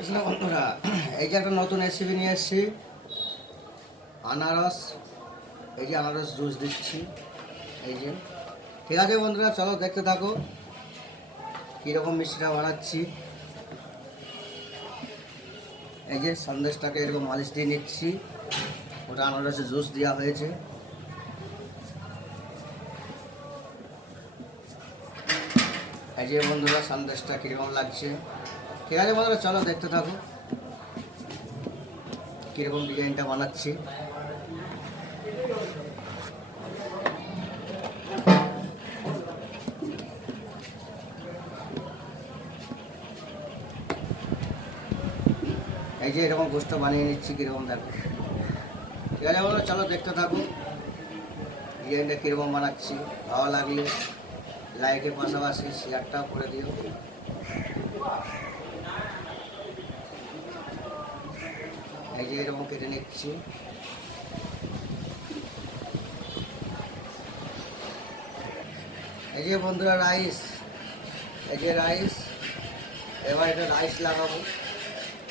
কৃষ্ণ বন্ধুরা, এই যে একটা নতুন রেসিপি নিয়ে এসেছি। আনারস, এই যে আনারস জুস দিচ্ছি। এই যে ঠিক আছে বন্ধুরা, চলো দেখতে থাকো কীরকম মিষ্টিটা বানাচ্ছি। এই যে সন্দেশটাকে এরকম মালিশ দিয়ে নিচ্ছি, ওটা আনারসের জুস দেওয়া হয়েছে। এই যে বন্ধুরা, সন্দেশটা কীরকম লাগছে। ঠিক আছে বন্ধুরা, চলো দেখতে থাকো কীরকম ডিজাইনটা বানাচ্ছি। এই যে এরকম গোষ্ঠ বানিয়ে নিচ্ছি, কীরকম দেখো। ঠিক আছে বন্ধুরা, চলো দেখতে থাকো ডিজাইনটা কীরকম বানাচ্ছি। ভালো লাগলে লাইকের পাশাপাশি শেয়ারটাও করে দিও। এই যে এরকম কেটে নিচ্ছি। এই যে বন্ধুরা রাইস, এই যে রাইস, এবার এটা রাইস লাগাবো।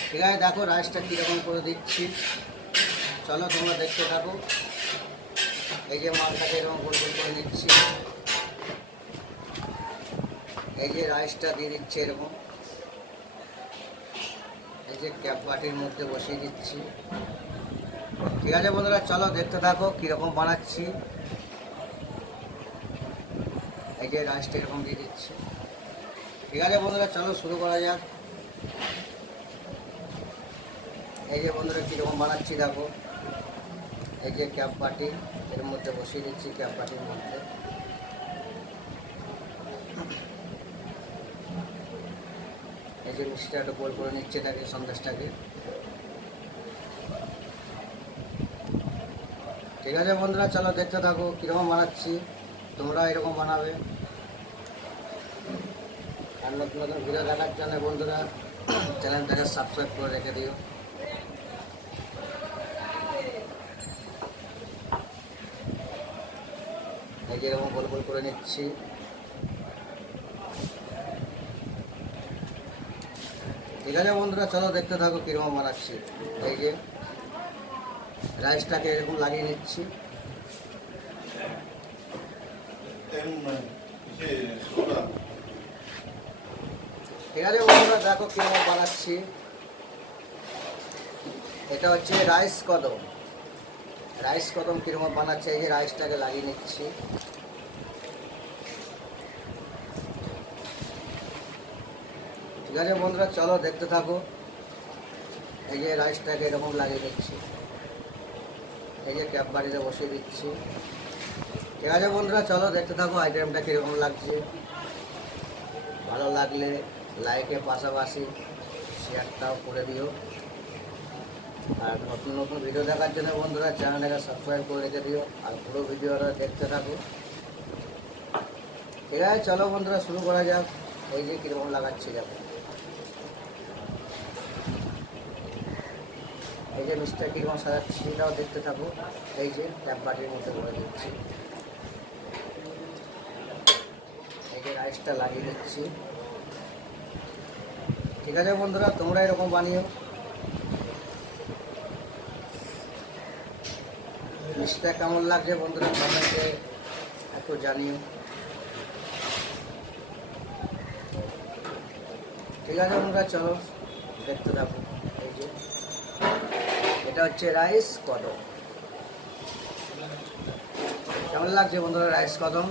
ঠিক আছে, দেখো রাইসটা কীরকম করে দিচ্ছি। চলো তোমরা দেখতে থাকো। এই যে মালটাকে এরকম গোল গোল করে নিচ্ছি। এই যে রাইসটা দিয়ে দিচ্ছি এরকম। এই যে ক্যাপ বাটির মধ্যে বসিয়ে দিচ্ছি। ঠিক আছে বন্ধুরা, চলো দেখতে থাকো কীরকম বানাচ্ছি। এই যে রাইসটা এরকম দিয়ে দিচ্ছি। ঠিক আছে বন্ধুরা, চলো শুরু করা যাক। এই যে বন্ধুরা কীরকম বানাচ্ছি দেখো। এই যে ক্যাপ বাটি এর মধ্যে বসিয়ে দিচ্ছি, ক্যাপ বাটির মধ্যে। এই যে মিষ্টিটা একটু গোল করে নিচ্ছে এটাকে, সন্দেশটাকে। ঠিক আছে বন্ধুরা, চলো দেখতে থাকো কীরকম বানাচ্ছি। তোমরা এরকম বানাবে। আর নতুন নতুন ভিডিও দেখার জন্য বন্ধুরা চ্যানেলটাকে সাবস্ক্রাইব করে রেখে দিও। এই যে এরকম গোল গোল করে নিচ্ছি। ঠিক আছে বন্ধুরা, চলো দেখতে থাকো কীরকম বানাচ্ছি। এই যে রাইসটাকে এরকম লাগিয়ে নিচ্ছি। ঠিক আছে বন্ধুরা, দেখো কীরকম বানাচ্ছি। এটা হচ্ছে রাইস কদম। রাইস কদম কীরকম বানাচ্ছে, এই যে রাইসটাকে লাগিয়ে নিচ্ছি। ঠিক আছে বন্ধুরা, চলো দেখতে থাকো। এই যে রাইসটাকে এরকম লাগিয়ে নিচ্ছি। এই যে ক্যাপ বাড়িতে বসিয়ে দিচ্ছি। ঠিক আছে বন্ধুরা, চলো দেখতে থাকো আইটেমটা কীরকম লাগছে। ভালো লাগলে লাইকের পাশাপাশি শেয়ারটাও করে দিও। আর নতুন নতুন ভিডিও দেখার জন্য বন্ধুরা চ্যানেলটাকে সাবস্ক্রাইব করে রেখে দিও। আর পুরো ভিডিওটা দেখতে থাকো। ঠিক আছে, চলো বন্ধুরা শুরু করা যাক। এই যে কীরকম লাগাচ্ছি দেখো। এই যে মিষ্টিটা কীরকম সাজাচ্ছি সেটাও দেখতে থাকো। এই যে ক্যাপ বাটির মধ্যে করে দিচ্ছি। এই যে রাইসটা লাগিয়ে দিচ্ছি। ঠিক আছে বন্ধুরা, তোমরা এরকম বানিও। মিষ্টিটা কেমন লাগছে বন্ধুরা কমেন্টে একটু জানিও। ঠিক আছে বন্ধুরা, চলো দেখতে থাকো। এই যে এটা হচ্ছে রাইস কদম। কেমন লাগছে বন্ধুরা রাইস কদম।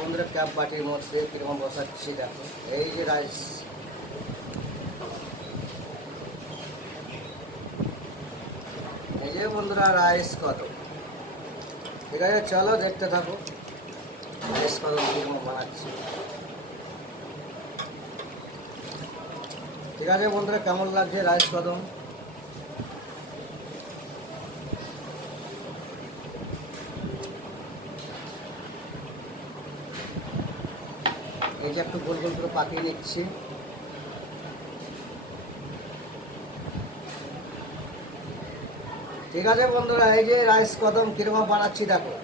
বন্ধুরা ক্যাপ বাটির মধ্যে কীরকম বসাচ্ছি দেখো। এই যে রাইস, এই যে বন্ধুরা রাইস কদম। ঠিক আছে, চলো দেখতে থাকো রাইস কদম কীরকম বানাচ্ছি। ঠিক ঠিক আছে বন্ধুরা, কেমন লাগছে রাইস কদম? এই যে একটু গোল গোল করে পাকিয়ে নিচ্ছি। ঠিক আছে বন্ধুরা, এই যে রাইস কদম কিরকম বানাচ্ছি দেখো।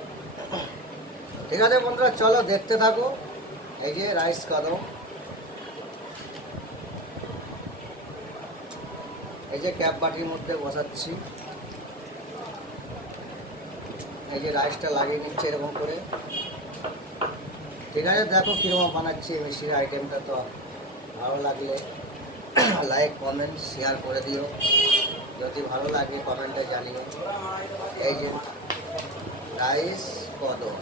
ঠিক আছে বন্ধুরা, চলো দেখতে থাকো। এই যে রাইস কদম, এই যে ক্যাপ বাটির মধ্যে বসাচ্ছি। এই যে রাইসটা লাগিয়ে নিচ্ছে এরকম করে। ঠিক আছে, দেখো কীরকম বানাচ্ছি মিষ্টির আইটেমটা। তো ভালো লাগলে লাইক কমেন্ট শেয়ার করে দিও, যদি ভালো লাগে কমেন্টে জানিও। এই যে রাইস কদম।